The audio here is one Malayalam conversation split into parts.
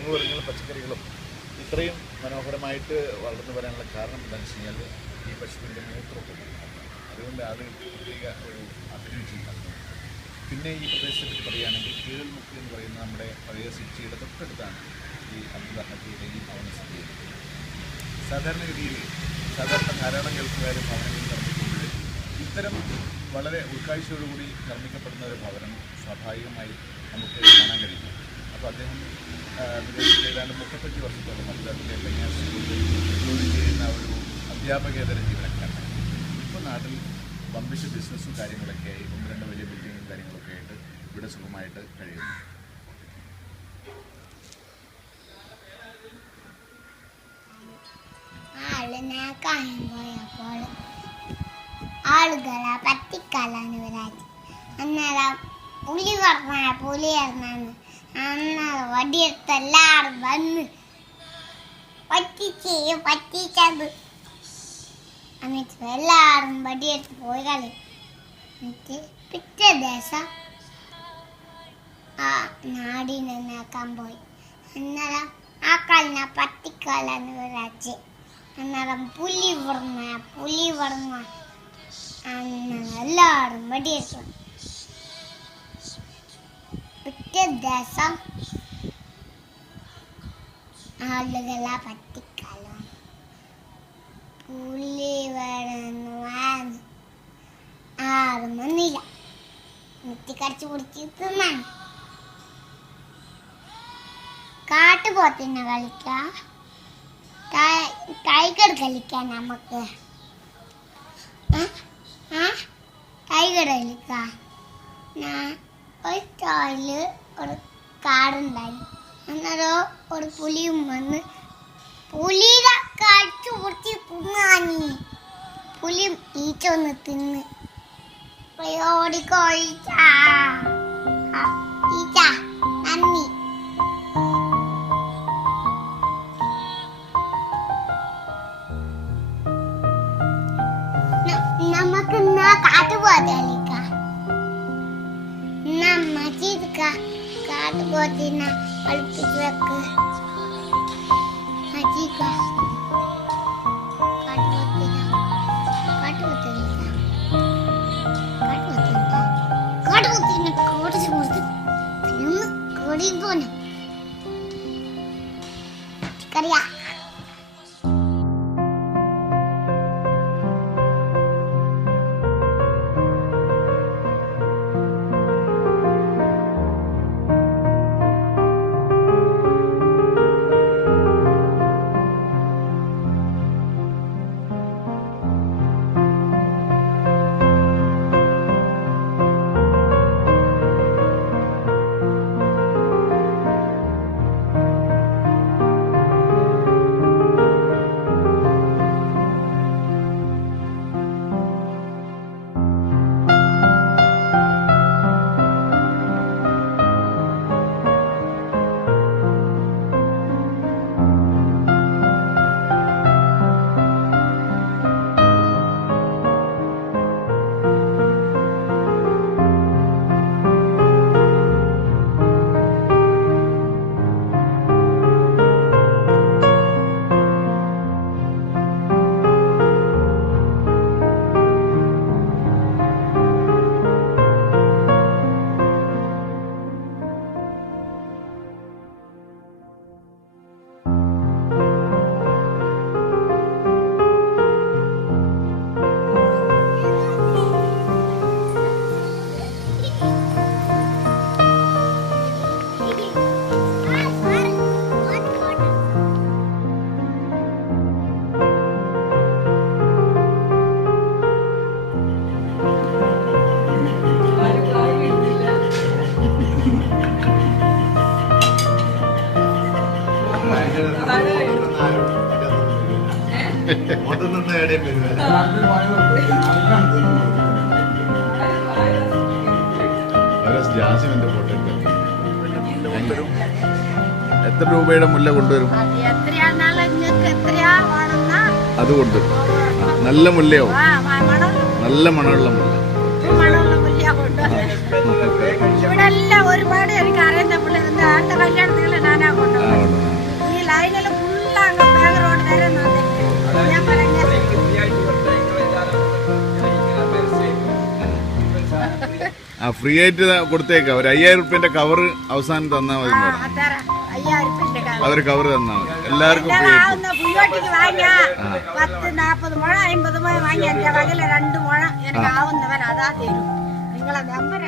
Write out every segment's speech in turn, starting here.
കിഴങ്ങ് വർഗ്ഗങ്ങളും പച്ചക്കറികളും ഇത്രയും മനോഹരമായിട്ട് വളർന്നു വരാനുള്ള കാരണം എന്താണെന്ന് വെച്ച് കഴിഞ്ഞാൽ ഈ പശുവിൻ്റെ മൂത്രമൊക്കെ അതുകൊണ്ട് അത് പ്രത്യേക ഒരു അഭിരുചിയാണ്. പിന്നെ ഈ പ്രദേശത്തെ പറ്റി പറയുകയാണെങ്കിൽ കീഴൽമുക്ക് എന്ന് പറയുന്ന നമ്മുടെ പഴയ സിറ്റിയുടെ തൊട്ടടുത്താണ് ഈ അബ്ദുൽ ഹക്കീമിൻ്റെയും ഭവന സ്ഥിതി ചെയ്യുന്നത്. സാധാരണഗതിയിൽ ധാരാളം ഗൾഫുകാരും ഭവനങ്ങൾ നിർമ്മിക്കുമ്പോൾ ഇത്തരം വളരെ ഉൾക്കാഴ്ചയോടുകൂടി നിർമ്മിക്കപ്പെടുന്ന ഒരു ഭവനം സ്വാഭാവികമായി നമുക്ക് കാണാൻ കഴിയും. അപ്പോൾ അദ്ദേഹം വിദേശത്ത് ഏതാണ്ട് 35 വർഷത്തോളം മദ്രാസിലെ ബെങ്ങാസ് സ്കൂളിൽ ജോലി ചെയ്യുന്ന ഒരു അധ്യാപകേതര ജീവനക്കാരനാണ്. ഇപ്പോൾ നാട്ടിൽ വമ്പിച്ച ബിസിനസ്സും കാര്യങ്ങളൊക്കെയായി 1-2 വലിയ ബിൽഡിങ്ങും കാര്യങ്ങളൊക്കെ ആയിട്ട് ഇവിടെ സുഖമായിട്ട് കഴിയുന്നു. ആളുകളെ പറ്റിക്കാലാണ് വിരാജ്. അന്നേരം പുലി പറഞ്ഞാന്ന് അന്നേരം വടിയെടുത്ത് എല്ലാവരും വന്ന് പറ്റിച്ചത്. എന്നിട്ട് എല്ലാവരും വടിയെടുത്ത് പോയി കളി. എന്നിട്ട് പിറ്റേ ദിവസം ആ നാടിനെ നേക്കാൻ പോയി. അന്നേരം ആ കളിനെ പറ്റിക്കാലാണ് വിരാജ്. അന്നേരം പുലി പറഞ്ഞ അന്നേരം എല്ലാവരും വടിയെടുത്തു. പിറ്റേ ദിവസം ആളുകളെ പറ്റിക്കാലോ പുലി വേണമെന്ന് ആരും വന്നില്ല. കടിച്ചു പിടിച്ച് തിന്നാണ്. കാട്ടുപോത്തിനെ കളിക്കാം, ടൈഗർ കളിക്കാം. നമുക്ക് ടൈഗർ കളിക്കാം. ഒരു ടോയില് ഒരു കാടുണ്ടായി. അന്നേരം ഒരു പുലിയും വന്ന് പുലിയുടെ കടിച്ചു പിടിച്ച് തിന്നാനി. പുലിയും ഈച്ച ഒന്ന് തിന്ന് ഓടിക്കോ ഈച്ച നന്ദി. നമുക്ക് കാട്ടുപോത്ത് കളിക്കാം. കാട്ടുപോത്തിനെ കളിപ്പിച്ച് വെക്ക്. കാട്ടുപോത്തിനെ കോടിച്ചു കൊടുത്ത് കോടിയും പോനെ കറിയാ. എത്ര രൂപയുടെ മുല്ല കൊണ്ടുവരും? അത് കൊണ്ടുവരും. നല്ല മുല്ലയോ? നല്ല മണമുള്ള മുല്ല. ഇവിടെ എല്ലാം ഒരുപാട് എനിക്ക് അറിയുന്ന പിള്ളേർ കല്യാണത്തിൽ ഞാനാ കൊണ്ടുപോകും. ഫ്രീ ആയിട്ട് കൊടുത്തേക്കാം. ഒരു 5000 റുപ്യന്റെ കവർ അവസാനം തന്നാ മതി. അവര് കവർ തന്നാ മതി. എല്ലാവർക്കും ഫ്രീ ആയിട്ട് 10-40 മുഴ 50 മുഴ വാങ്ങി എന്റെ വകയില് 2 മുഴ എനിക്ക് ആവുന്നവർ അതാ തരും. നിങ്ങളെ നമ്പർ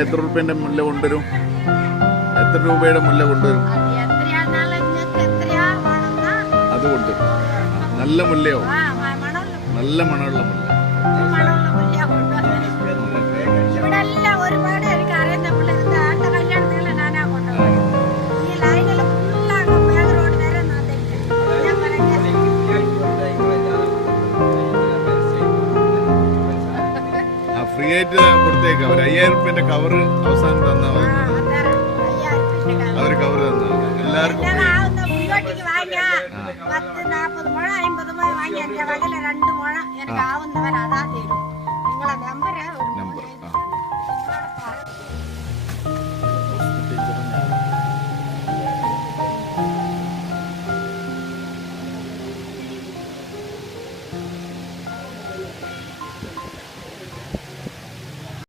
എത്ര റുപ്യന്റെ മുല്ല കൊണ്ടുവരും? എത്ര രൂപയുടെ മുല്ല കൊണ്ടുവരും? അത് കൊണ്ടുവരും. നല്ല മുല്ലയോ? നല്ല മണമുള്ള മുല്ല. ഒരുപാട് എനിക്ക് അറിയുന്ന പിള്ളേർ കല്യാണത്തിലുള്ള നാനാ കൊണ്ടുപോയി ഈ ലൈനിൽ ഫുള്ളാണ് മേഘ റോഡ് വരെ ഞാൻ ഫ്രീ ആയിട്ട് കൊടുത്തേക്കാം. ഒരു 5000 റുപ്യന്റെ കവർ അവസാനം തന്നാ മതി. അവര് കവർ തന്നാ മതി. എല്ലാവർക്കും 10-40 മുഴ 50 മുഴ വാങ്ങി എന്റെ വകയില് 2 മുഴ എനിക്ക് ആവുന്നവർ അതാ തരും. നിങ്ങളെ നമ്പർ